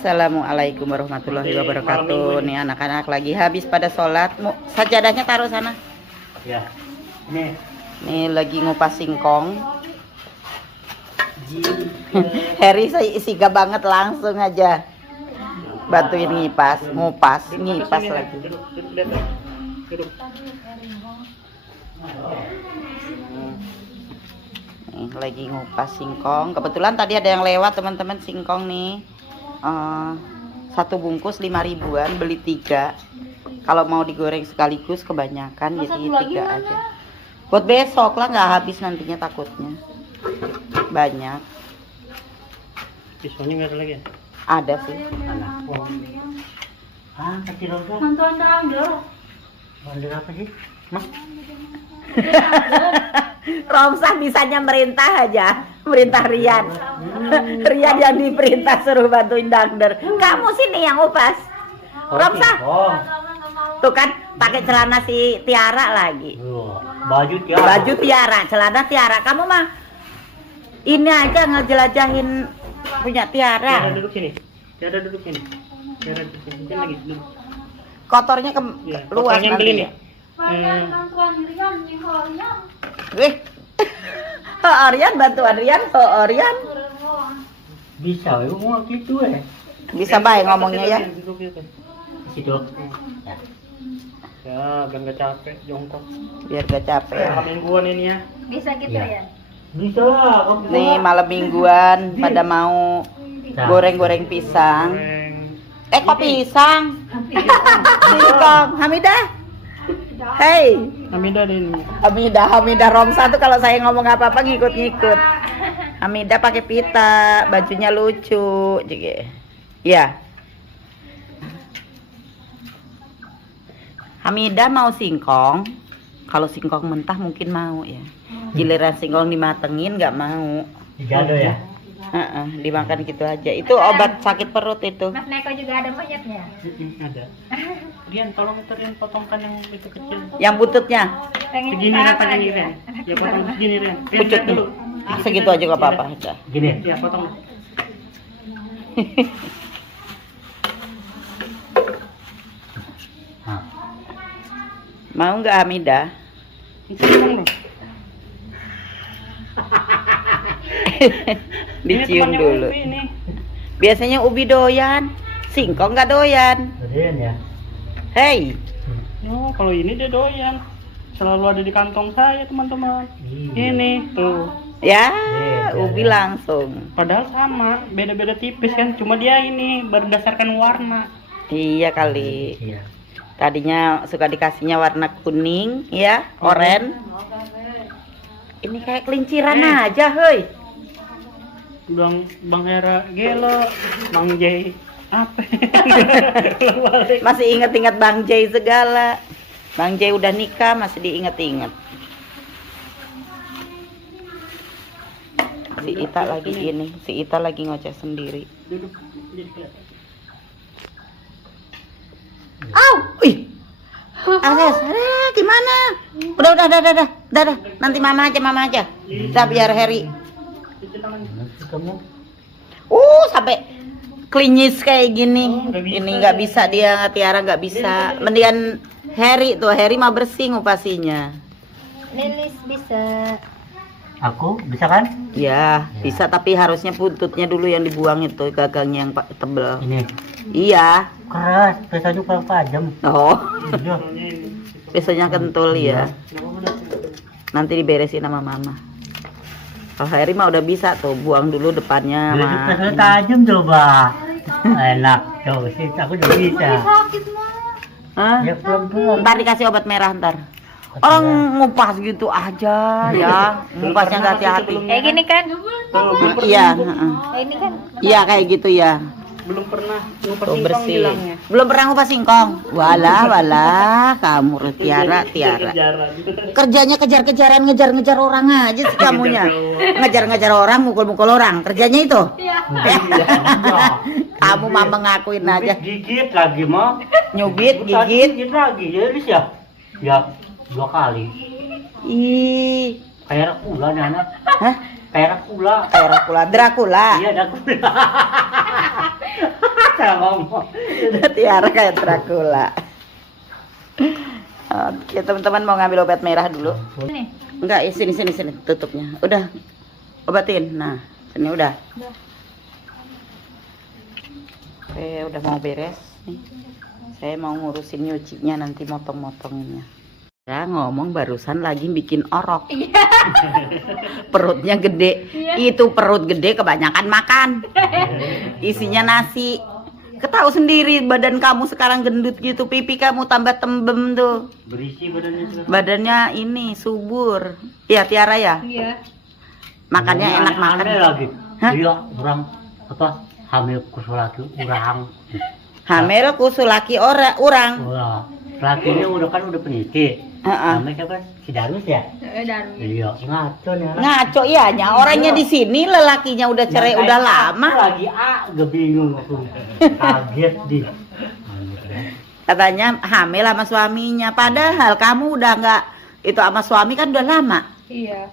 Assalamualaikum warahmatullahi wabarakatuh. Nih anak-anak lagi habis pada sholat. Sajadahnya taruh sana. Ya. Nih lagi ngupas singkong. Harry siga banget, langsung aja bantuin ngupas lagi. Nih lagi ngupas singkong. Kebetulan tadi ada yang lewat teman-teman, singkong nih. Satu bungkus 5.000-an, beli 3. Kalau mau digoreng sekaligus kebanyakan, jadi 3 aja. Buat besok lah, nggak habis nantinya takutnya. Banyak. Pisaunya nggak ada lagi ya? Ada sih. Kecil dong. Bantuan dong. Bantuan apa sih? Mas? Romsah bisanya merintah aja, merintah Rian. Rian yang diperintah suruh bantuin Dangder. Kamu sini yang upas. Romsah. Oh. Tuh kan pakai celana si Tiara lagi. Baju Tiara. Baju Tiara, celana Tiara. Kamu mah ini aja ngejelajahin punya Tiara. Tiara duduk sini. Tiara duduk sini. Tiara duduk sini. Sini lagi duduk. Kotornya Ya, luas kotornya nanti. beli nih. Wih. Rian bantuan Rian, Rian. Bisa, mau gitu ya. Bisa baik ngomongnya ya. Duduk situ. Ya, biar nggak capek jongkok. Biar gak capek. Malam mingguan ini ya. Bisa gitu ya? Bisa lah. Nih malam mingguan pada mau goreng-goreng pisang. Kok pisang? Singkong. Hamidah. Hey. Hamidah ini. Hamidah Romsa tuh kalau saya ngomong apa-apa ngikut-ngikut. Hamidah pakai pita, bajunya lucu juga. Ya. Hamidah mau singkong. Kalau singkong mentah mungkin mau ya. Giliran singkong dimatengin nggak mau. Jado ya. Dimakan gitu aja. Itu obat sakit perut itu. Mas Neko juga ada monyetnya? Ada. Rian, tolong terin potongkan yang itu kecil. Yang bututnya Pengen Segini apa rapatnya nih, aja? Ren. Ya potong segini, Ren. pucut Lihat dulu. segitu aja gak apa-apa. Udah. Gini. Ya, potong. Mau nggak Hamidah? Potong dong. Dicium Ini temannya dulu. Ubi ini. Biasanya Ubi doyan, singkong nggak doyan. Rian ya. Hey, Oh, kalau ini dia doyan. Selalu ada di kantong saya, teman-teman. Ini tuh. ya Iya, Ubi iya. langsung. Padahal sama, beda-beda tipis kan. Cuma dia ini berdasarkan warna. Iya kali. Iya. Tadinya suka dikasihnya warna kuning, ya, oranye. Ini kayak kelinciran aja, hei. Bang Hera gelo, Bang Jay apa? Masih inget-inget Bang Jay segala. Bang Jay udah nikah masih diinget-inget. Si Ita lagi ini, si Ita lagi ngoceh sendiri. Duduk. Jadi kelihatan. Au, ih. Ases, gimana? Udah. Nanti mama aja. Udah biar Harry. Cuci tangan. Kamu? Sampai klinis kayak gini. Nggak bisa. Ini nggak bisa dia, Tiara nggak bisa. Mendingan Harry tuh, Harry mah bersih ngupasinya. Lilis bisa. Aku bisa kan? Ya, bisa tapi harusnya buntutnya dulu yang dibuang itu, gagangnya yang tebel. Ini Iya. keras, biasanya kurang tajam. Oh, Iya. biasanya kentul ya. Nanti diberesin sama mama. Kalau Harry mah udah bisa tuh, buang dulu depannya. Biasanya tajam coba. Enak, coba sih aku udah bisa. Sakit mah. Hah? Ya pelan-pelan. Ntar dikasih obat merah ntar. Orang ngupas gitu aja ya, ngupasnya nggak hati-hati. Kayak gini kan? Iya, heeh. Kayak ini kan? Iya kayak gitu ya. belum pernah ngupas Tuh singkong bersih. bilangnya. Belum pernah ngupas singkong. Walah, kamu Tiara. Kejar-kejaran. Kerjanya kejar-kejaran, ngejar-ngejar orang aja sih kamunya. Ngejar-ngejar orang, mukul-mukul orang. Kerjanya itu. Iya. Kamu mah mengakuin aja. Gigit lagi mah. Nyubit, Tadi gigit. gigit lagi ya, Lis ya. Ya 2 kali. Ih, Kayak Dracula nih anak. hah? Kayak Dracula. Dracula, Dracula. Iya Dracula. Saya ngomong. Tiara kayak Dracula. Oke, teman-teman mau ngambil obat merah dulu. Nih. Enggak, ya, sini tutupnya. Udah. Obatin. Nah, sini udah. Oke, udah mau beres nih. Saya mau ngurusin nyucinya, nanti motong-motonginnya. Ya, ngomong barusan lagi bikin orok. Perutnya gede. Itu perut gede kebanyakan makan. Isinya nasi. Ketahu sendiri badan kamu sekarang gendut gitu, pipi kamu tambah tembem tuh. Berisi badannya sudah. Badannya ini subur. Iya, Tiara ya? Iya. Makannya enak makan. Aneh lagi. Hah? Iya, orang apa? Hamil kusul laki orang. Hamil kusu laki orang. Wah, lakinya udah peniti. Heeh. Namanya siapa? Si Darus ya? Darwin. Iya, ngaco nih. anak. Ngaco iya, orangnya di sini, lelakinya udah cerai Yang udah kayak lama. aku lagi gak bingung aku. Kaget di. Katanya hamil sama suaminya, padahal kamu udah nggak itu sama suami kan udah lama. Iya.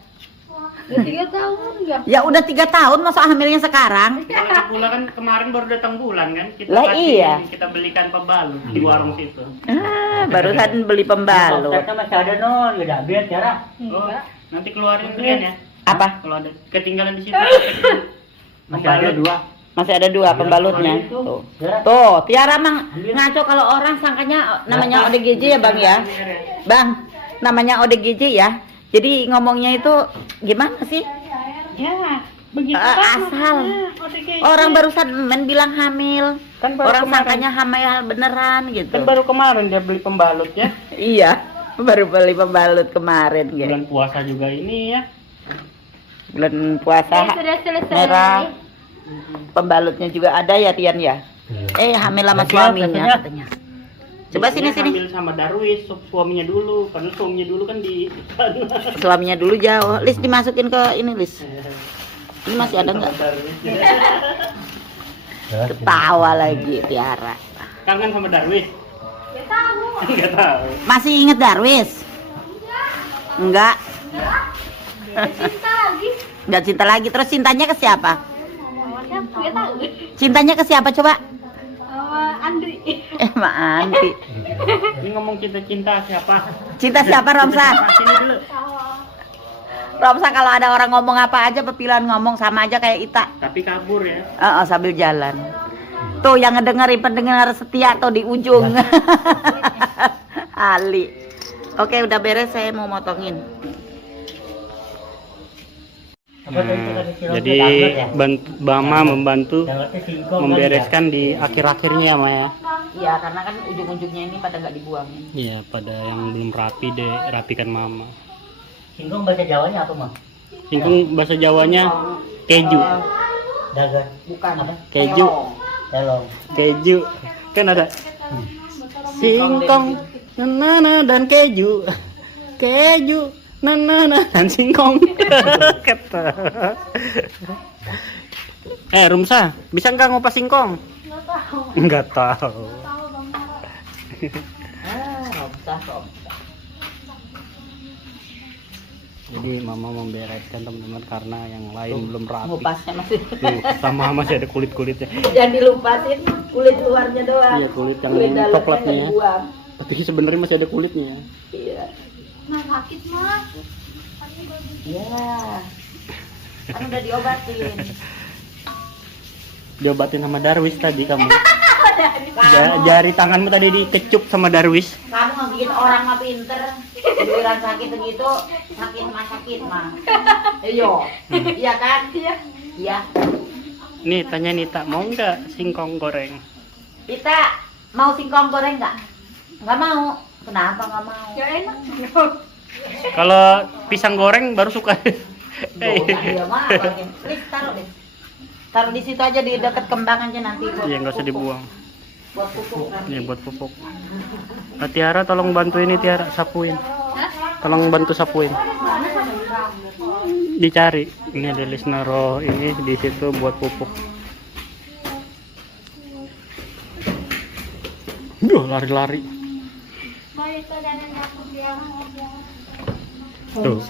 Udah 3 tahun ya. Ya udah 3 tahun, masa hamilnya sekarang? Kalau lagi pula kan kemarin baru datang bulan kan. Kita Lah, iya. kita belikan pembalut di warung situ. Barusan beli pembalut. Ternyata masih ada non, ya udah biar cara. Oh, nanti keluarin Rian ya. Apa? Kalau ada ketinggalan di situ. Masih ada 2. Masih ada 2 pembalutnya. Tuh. Tuh, Tiara mang ngaco kalau orang sangkanya namanya ODGJ ya, Bang ya. Bang, namanya ODGJ ya. Jadi ngomongnya itu gimana sih? Ya, begitu Asal. Orang barusan bilang hamil. Kan baru Orang kemarin. sangkanya hamil beneran gitu. Kan baru kemarin dia beli pembalut ya. Iya, baru beli pembalut kemarin gitu. Bulan puasa juga ini ya. Bulan puasa Sudah selesai. merah. Pembalutnya juga ada ya, Tian ya. Hamil sama Berarti suaminya biasanya- katanya. Coba Biasanya sini. Ambil sama Darwis, suaminya dulu, karena suaminya dulu kan di sana. Suaminya dulu jauh. Lis dimasukin ke ini, Lis. Ini masih ada nggak? Ketawa lagi Tiara. Kangen sama Darwis? Ya tahu. Enggak tahu. Masih inget Darwis? Enggak. Cinta lagi. Enggak cinta lagi. Terus cintanya ke siapa? Ya tahu. Cintanya ke siapa coba? Andri. Mak Anti. Ini ngomong cinta-cinta siapa? Cinta siapa, Romsa? Sini dulu. Romsa kalau ada orang ngomong apa aja, pepilan ngomong sama aja kayak Ita. Tapi kabur ya. Sambil jalan. Tuh yang ngedengerin pendengar setia tuh di ujung. Ali. Oke, udah beres, saya mau motongin. Jadi Bama membantu membereskan di akhir-akhirnya ya Maya. Iya, karena kan ujung-ujungnya ini pada nggak dibuangin. Iya, pada yang belum rapi deh, rapikan Mama. Singkong bahasa Jawanya apa, Mang? Singkong bahasa Jawanya keju. Dagar. Bukan. Apa? Keju. Telong. Keju. Kan ada singkong, nana dan keju. Keju, nana dan singkong. Kata. Rumsa, bisa nggak ngupas singkong? Nggak tahu. Romsa. Jadi Mama membereskan teman-teman karena yang lain belum rapi. Ngupasnya masih. Tuh, sama masih ada kulit-kulitnya. Jangan dilupasin kulit luarnya doang. Iya, kulit yang dalamnya coklatnya nggak ya. dibuang. Tapi sebenarnya masih ada kulitnya. Iya. Nah, sakit mah. Iya. Kan udah diobatin. Diobatin sama Darwis tadi kamu. Jari tanganmu tadi dikecup sama Darwis. Kamu ngebikin orang mah pinter. Giliran sakit begitu, sakit mah. Iyo. Iya kan? Iya. Nih tanya Nita, mau nggak singkong goreng? Kita mau singkong goreng nggak? Nggak mau. Kenapa nggak mau? Ya enak. Kalau pisang goreng baru suka. Iya mah. Please taruh deh. Taruh di situ aja di dekat kembang aja nanti buat. Iya, nggak usah pupuk. dibuang. Buat pupuk nanti. Ini buat pupuk. Tiara tolong bantu ini, Tiara sapuin. Tolong bantu sapuin. Dicari. Ini Lilis naruh ini di situ buat pupuk. Duh, lari-lari. Tuh.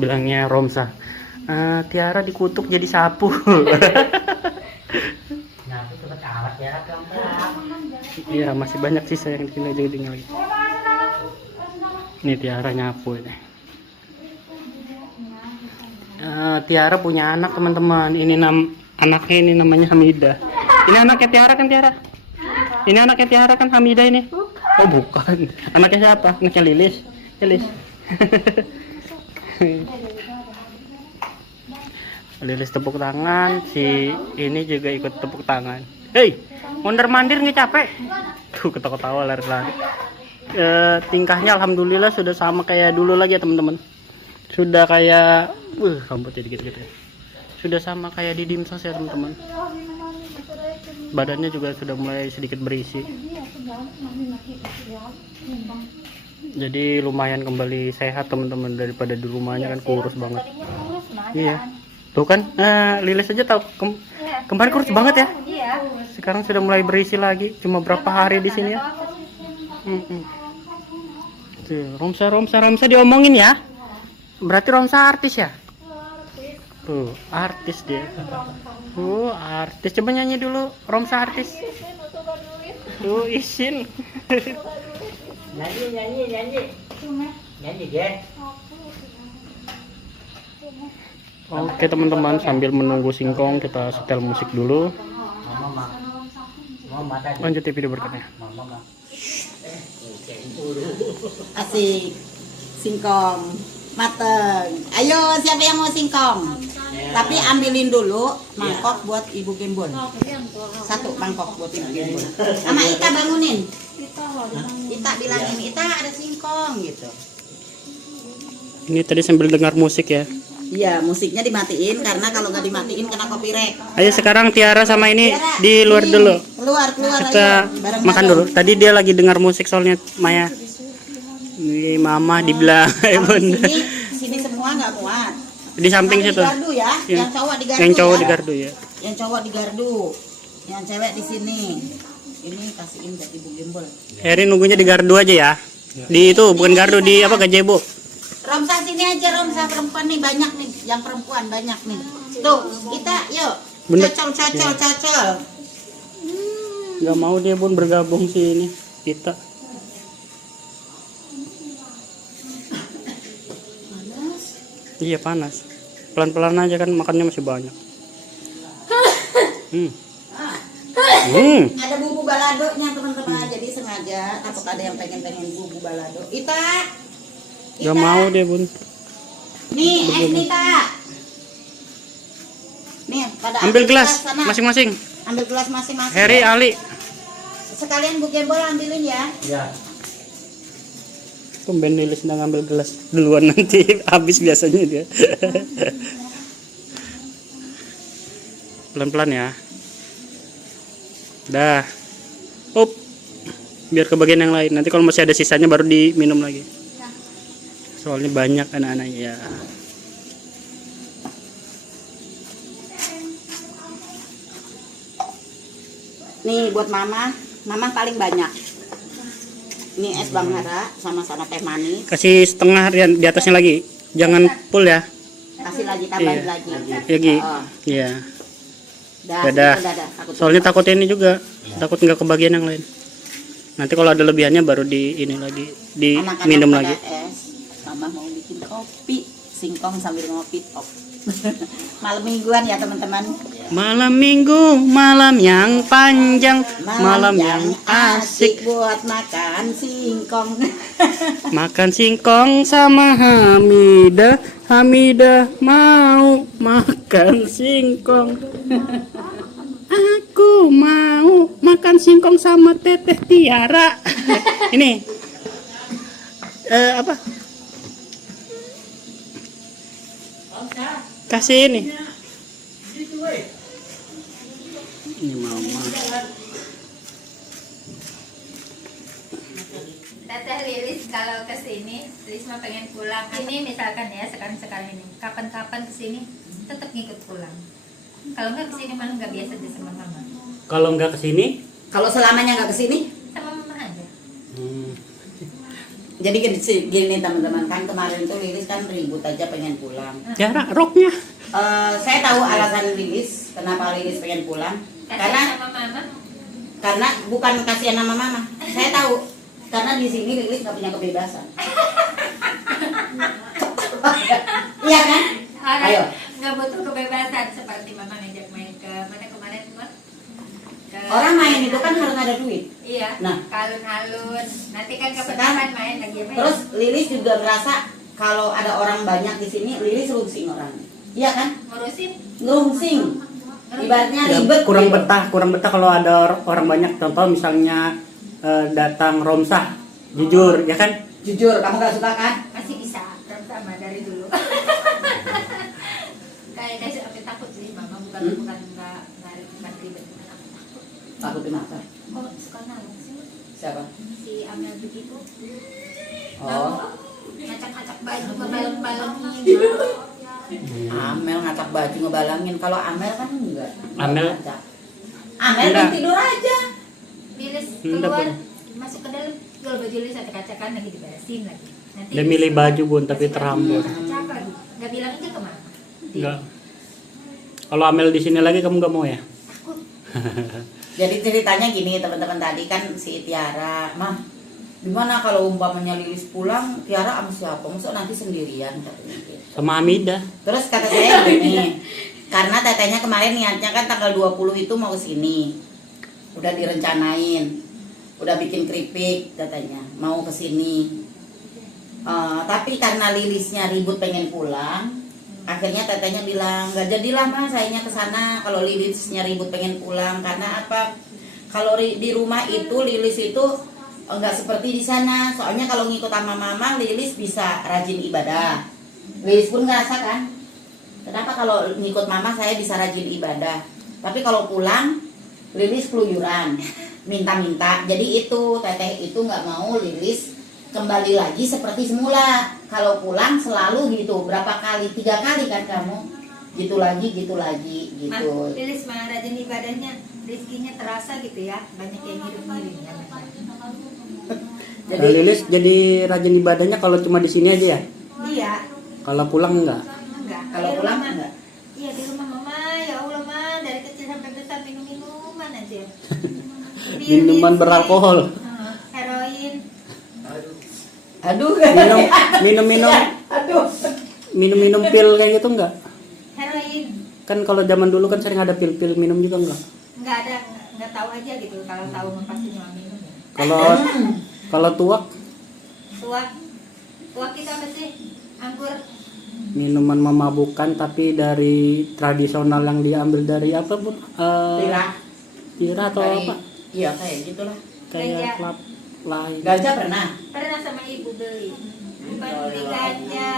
Bilangnya Romsa. Tiara dikutuk jadi sapu. Nah, itu kecawat ya, Iya, masih banyak sisa yang tinggal lagi. Ini Tiara nyapu ini. Tiara punya anak teman-teman. Ini anaknya ini namanya Hamidah. Ini anaknya Tiara kan Tiara? Ini anaknya Tiara kan Hamidah ini? Oh bukan. Anaknya siapa? Anaknya Lilis. Lilis. Lilis tepuk tangan. Si ini juga ikut tepuk tangan. Hei, mondar mandir nggak capek? Tuh ketawa-ketawa lari-lari. Tingkahnya alhamdulillah sudah sama kayak dulu lagi ya teman-teman. Sudah kayak rambutnya dikit-dikit ya. Sudah sama kayak di Dimsos ya teman-teman. Badannya juga sudah mulai sedikit berisi. Jadi lumayan kembali sehat teman-teman, daripada di rumahnya kan kurus banget. Iya. Tuh kan, Lilis aja tahu kemarin kurus banget ya. Sekarang sudah mulai berisi lagi. Cuma berapa hari di sini ya. Tuh, Romsa diomongin ya. Berarti Romsa artis ya? Tuh, artis dia. Artis. Coba nyanyi dulu, Romsa artis. Tuh, izin. Nyanyi deh. Oke teman-teman, sambil menunggu singkong kita setel musik dulu. Mama tadi. Lanjut video berikutnya. Mama. Asik. Singkong mateng. Ayo, siapa yang mau singkong? Tapi ambilin dulu mangkok buat Ibu Gembon. Satu mangkok buat Ibu Gembon. Sama Ita bangunin. Ita bilangin, Ita ada singkong gitu. Ini tadi sambil dengar musik ya. Iya, musiknya dimatiin karena kalau nggak dimatiin kena copyright. Ayo sekarang Tiara sama ini Tiara, di luar sini. dulu. Keluar Kita ayo. Bareng-bareng. makan dulu. Tadi dia lagi dengar musik soalnya Maya. Ini Mama dibelah. Kalau sini semua nggak muat. Di samping Yang situ. di gardu ya, Iya. yang cowok di gardu. Yang cowok ya. di gardu ya. Yang cowok di gardu, yang cewek di sini. Ini kasihin ke Ibu Gembol. Heri nunggunya di gardu aja ya. Di itu bukan gardu, di apa, gazebo. Romsa sini aja, Romsa perempuan nih banyak nih, yang perempuan banyak nih. Tuh, kita yuk. Bener. Cocol. Gak mau dia pun bergabung sih ini kita. Iya panas. Pelan-pelan aja kan, makannya masih banyak. Ada bumbu baladonya teman-teman, jadi sengaja takut ada yang pengen bumbu balado. Ita. Gak mau dia pun. Nih, Nita. Nih, pada Ambil gelas sana. masing-masing. Ambil gelas masing-masing. Heri, ya. Ali. Sekalian Bu Gembol ambilin ya. Ya. Tumben Lilis sedang ngambil gelas duluan, nanti habis biasanya dia. Pelan-pelan ya. Dah. Up. Biar ke bagian yang lain. Nanti kalau masih ada sisanya baru diminum lagi. Soalnya banyak anak-anaknya. Nih buat Mama paling banyak. Ini es Banghara sama teh manis. Kasih setengah di atasnya lagi. Jangan full ya. Kasih lagi, tambahin Iya. lagi. Lagi. Oh, Iya. dah. Dadah. Soalnya takut ini juga. Takut nggak kebagian yang lain. Nanti kalau ada lebihannya baru di ini lagi, di Anak-anak minum pada lagi. es. Mama mau bikin kopi, singkong sambil ngopi top. Malam mingguan ya teman-teman. Malam minggu, malam yang panjang, malam yang asik. buat makan singkong. Makan singkong sama Hamidah. Hamidah mau makan singkong. Aku mau makan singkong sama Teteh Tiara. Ini apa? Kasih ini. Ini mama. Teteh Lilis kalau ke sini, Lilis mah pengen pulang. Ini misalkan ya sekarang ini, kapan-kapan ke sini tetap ngikut pulang. Kalau nggak ke sini malah nggak biasa deh sama mama. Kalau nggak kesini, Kalau selamanya nggak kesini, Sama mama aja. jadi gini teman-teman, kan kemarin tuh Lilis kan ribut aja pengen pulang. jarak roknya. Saya tahu alasan Lilis, kenapa Lilis pengen pulang. Kasihan sama mama. Karena bukan kasihan sama mama. Saya tahu, karena di sini Lilis nggak punya kebebasan. Iya kan? Orang Ayo. nggak butuh kebebasan seperti mama ngajak main ke mana kemarin mah? Orang main itu kan harus ada duit. Iya. Nah. Alun-alun. Nanti kan Sekarang- kapan-kapan main lagi main. Terus Lilis juga merasa kalau ada orang banyak di sini, Lilis rungsing orangnya. Iya kan? ngurusin. Rungsing. Ibaratnya Ya, ribet. kurang gitu. betah kalau ada orang banyak. Contoh misalnya datang Romsah, jujur ya kan? Jujur, kamu gak suka kan? Masih bisa sama dari dulu. Kayak sampai takut sih mama bukan nggak ribet. Aku takut. Takut dimakan. Kok suka nangis sih? Siapa? Si Amel begitu. Oh, Ngacak-ngacak baju ngebaleng-balengin. Amel ngacak baju ngebalangin. Kalau Amel kan enggak. Amel? Ngacak. Amel Enggak. kan tidur aja. Lilis Enggak, keluar Bun. masuk ke dalam jual baju Lilis acak-acakan lagi diberesin lagi. Nanti Dia milih baju Bun tapi terhambur. Acak lagi. Nggak bilang aja ke mama. Enggak. Kalau Amel di sini lagi kamu nggak mau ya? Takut. Jadi ceritanya gini teman-teman, tadi kan si Tiara, mah gimana kalau umpamanya Lilis pulang, Tiara sama siapa? Maksud nanti sendirian katanya gitu. Sama Amida. Terus kata saya gini, karena tetehnya kemarin niatnya kan tanggal 20 itu mau kesini, udah direncanain, udah bikin keripik katanya, mau kesini. Tapi karena Lilisnya ribut pengen pulang, akhirnya tetehnya bilang nggak jadilah mas, sayanya kesana kalau Lilisnya ribut pengen pulang. Karena apa? Kalau di rumah itu Lilis itu nggak seperti di sana. Soalnya kalau ngikut sama mama, Lilis bisa rajin ibadah. Lilis pun ngerasa kan, kenapa kalau ngikut mama saya bisa rajin ibadah, tapi kalau pulang Lilis keluyuran, minta-minta. Jadi itu teteh itu nggak mau Lilis kembali lagi seperti semula. Kalau pulang selalu gitu, berapa kali, 3 kali kan kamu, gitu lagi gitu. Lilis mah rajin ibadahnya, rezekinya terasa gitu ya, banyak yang ngirim-ngirimnya. Jadi Lilis jadi rajin ibadahnya kalau cuma di sini aja ya? Iya, Kalau pulang enggak? enggak. kalau Di pulang rumah- enggak. Iya di rumah mama, ya Allah mah dari kecil sampai besar minum-minuman aja. Bir, Minuman whisky, beralkohol. heroin. Aduh. Minum-minum Aduh. minum-minum pil kayak gitu enggak? Heroin. Kan kalau zaman dulu kan sering ada pil-pil minum juga enggak? Enggak ada, enggak tahu aja gitu. Kalau tahu mah pasti cuma minum ya. Kalau tuak Tuak. Tuak itu apa sih? Anggur. minuman memabukkan tapi dari tradisional yang diambil dari apa Bun? Tira atau Dari- apa? Iya kayak gitulah. Ganja. Kayak klub lain. Ganja pernah. Pernah sama ibu beli. Bukan beli ganja.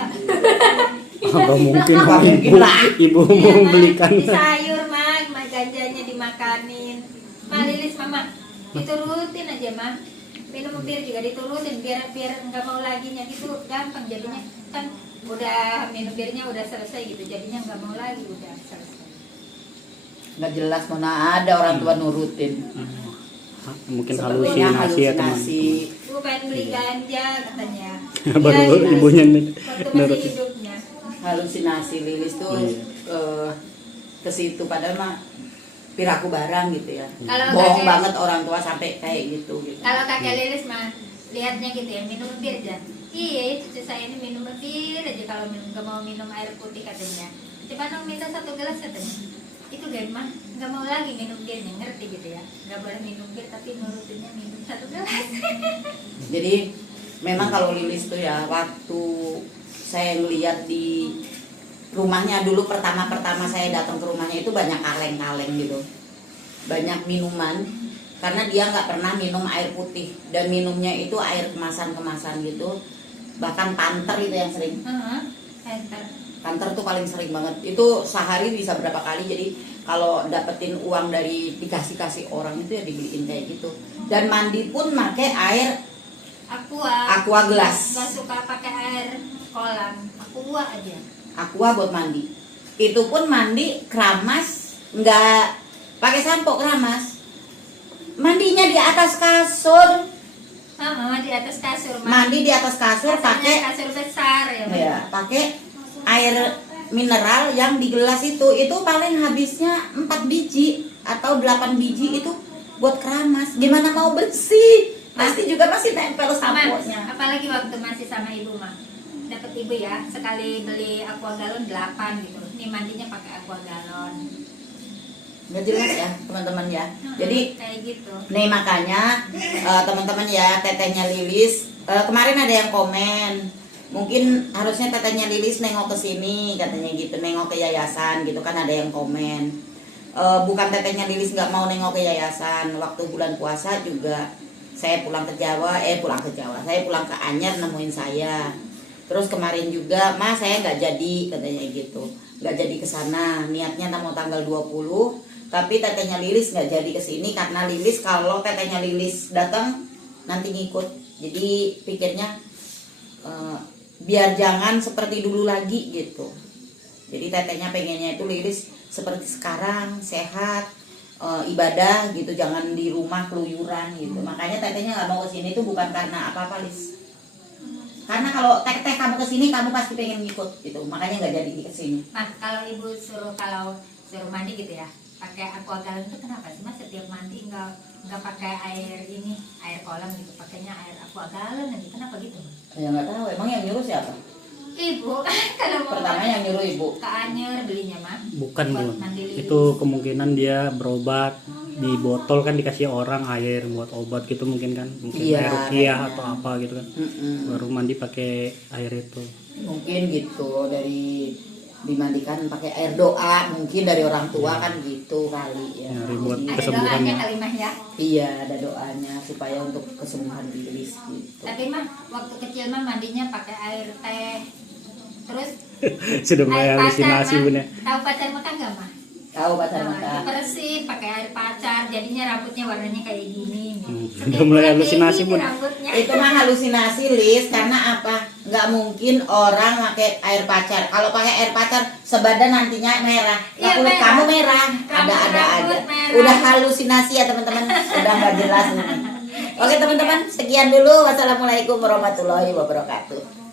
Enggak mungkin Nggak ibu, mungkin lah. ibu Iya, mau Mak. belikan. Di sayur mah ganjanya dimakanin. Ma Lilis mama diturutin aja mah. Minum bir juga diturutin biar nggak mau lagi nya gitu, gampang jadinya kan udah minum birnya udah selesai gitu, jadinya nggak mau lagi udah selesai. Nggak jelas mana ada orang tua nurutin. Mungkin Sepertinya halusinasi ya teman. halusinasi. Gue pengen beli ganja katanya. Baru Iya, ibunya waktu masih nurutin. hidupnya. Halusinasi Lilis tuh Iya. ke situ padahal mah piraku barang gitu ya. Kalau Bohong kakek- banget orang tua sampai kayak gitu. Kalau kakek Lilis mah lihatnya gitu ya, minum bir aja. Iya, cucu saya ini minum bir aja, kalau minum nggak mau minum air putih katanya. Coba dong minta 1 gelas katanya. Itu gak mah nggak mau lagi minum birnya, ngerti gitu ya? Nggak boleh minum bir tapi nurutinnya minum 1 gelas. Jadi memang kalau Lilis tuh ya, waktu saya ngeliat di rumahnya dulu, pertama saya datang ke rumahnya itu banyak kaleng-kaleng gitu, banyak minuman, karena dia nggak pernah minum air putih dan minumnya itu air kemasan gitu, bahkan panter itu yang sering. Enter. Kantor tuh paling sering banget. Itu sehari bisa berapa kali. Jadi kalau dapetin uang dari dikasih orang itu ya dibeliin kayak gitu. Dan mandi pun pakai air aqua gelas. Gak suka pakai air kolam, aqua aja. Aqua buat mandi. Itu pun mandi keramas, nggak pakai sampo keramas. Mandinya di atas kasur. Mama di atas kasur. Mandi di atas kasur Kasurnya pakai kasur besar ya. ya, pakai air mineral yang di gelas itu paling habisnya 4 biji atau 8 biji itu buat keramas. Gimana mau bersih? Pasti juga masih nempel samponya. Apalagi waktu masih sama ibu mah. Dapat ibu ya, sekali beli aqua galon 8 gitu. Ini mandinya pakai aqua galon. Nggak jelas ya teman-teman ya. Jadi kayak gitu. nih makanya teman-teman ya, tetehnya Lilis kemarin ada yang komen, mungkin harusnya tetehnya Lilis nengok ke sini katanya gitu, nengok ke yayasan gitu kan, ada yang komen. Bukan tetehnya Lilis nggak mau nengok ke yayasan, waktu bulan puasa juga saya pulang ke Jawa, saya pulang ke Anyer nemuin saya. Terus kemarin juga, "Ma, saya nggak jadi," katanya gitu, nggak jadi ke sana, niatnya mau tanggal 20. Tapi tetehnya Lilis nggak jadi ke sini karena Lilis, kalau tetehnya Lilis datang nanti ngikut. Jadi pikirnya biar jangan seperti dulu lagi gitu. Jadi tetehnya pengennya itu Lilis seperti sekarang, sehat, ibadah gitu, jangan di rumah keluyuran gitu. Makanya tetehnya nggak mau ke sini itu bukan karena apa-apa, Lis. Karena kalau teteh kamu ke sini kamu pasti pengen ngikut gitu. Makanya nggak jadi ke sini. Nah, kalau ibu suruh mandi gitu ya, pakai aqua galon itu kenapa sih Mas setiap mandi nggak pakai air kolam gitu, pakainya air aqua galon aja, kenapa gitu? Ya nggak tahu, emang yang nyuruh siapa? Ibu kalau mau Pertama yang nyuruh ibu. ke Anyer belinya mah. Bukan Buat Bun, mandi Lilis. itu kemungkinan dia berobat di botol kan, dikasih orang air buat obat gitu mungkin kan, mungkin Iya, air rukiah kayaknya. atau apa gitu kan, Mm-mm. baru mandi pakai air itu. Mungkin gitu, dari dimandikan pakai air doa, mungkin dari orang tua kan gitu kali ya. Nyari buat Jadi, Ada kesembuhan doanya ya. kali mah ya. iya, ada doanya supaya untuk kesembuhan Lilis gitu. Tapi mah waktu kecil mah mandinya pakai air teh. Terus Sudah mulai air halusinasi pacar Bun mah, ya. tahu pacar Mekah nggak mah? Tahu pacar Nah, Mekah. diperesin pakai air pacar, jadinya rambutnya warnanya kayak gini. Udah mulai halusinasi, Bun. Rambutnya. Itu mah halusinasi, Lis, karena apa? Nggak mungkin orang pakai air pacar. Kalau pakai air pacar sebadan nantinya merah. Nah, Iya, kulit merah. kamu merah. Ada Rambut aja. merah. Udah halusinasi ya teman-teman. Udah nggak jelas ini. Oke teman-teman, sekian dulu. Wassalamualaikum warahmatullahi wabarakatuh.